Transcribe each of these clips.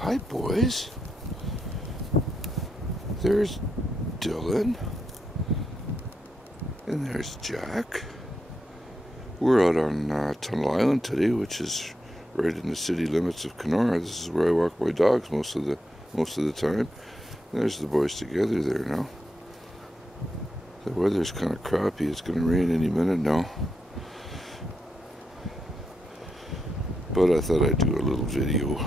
Hi, boys. There's Dylan. And there's Jack. We're out on Tunnel Island today, which is right in the city limits of Kenora. This is where I walk my dogs most of the time. And there's the boys together there now. The weather's kind of crappy. It's going to rain any minute now. But I thought I'd do a little video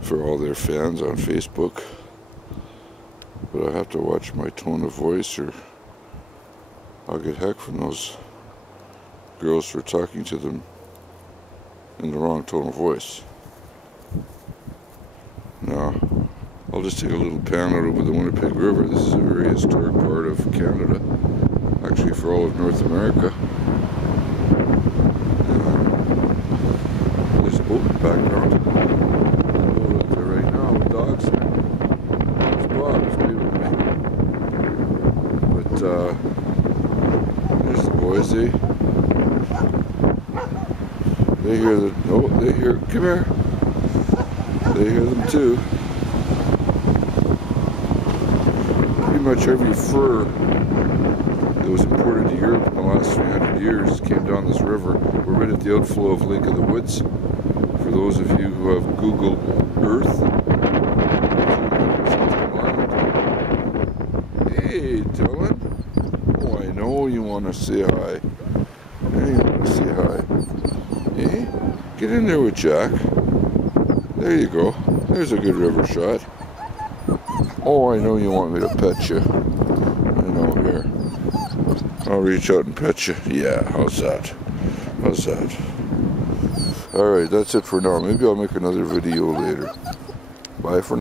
for all their fans on Facebook. But I have to watch my tone of voice or I'll get heck from those girls for talking to them in the wrong tone of voice. Now, I'll just take a little pan out over the Winnipeg River. This is a very historic part of Canada, actually for all of North America. There's a boat in the background. There's a boat out there right now with dogs. There's Bob, he's waving at me. But there's the boys, they hear the, no, they hear, come here. They hear them too. Pretty much every fur that was imported to Europe in the last 300 years came down this river. We're right at the outflow of Lake of the Woods. For those of you who have Googled Earth. Hey, Dylan. Oh, I know you want to say hi. Yeah, you want to say hi. Hey, get in there with Jack. There you go. There's a good river shot. Oh, I know you want me to pet you. I know, here. I'll reach out and pet you. Yeah, how's that? How's that? Alright, that's it for now. Maybe I'll make another video later. Bye for now.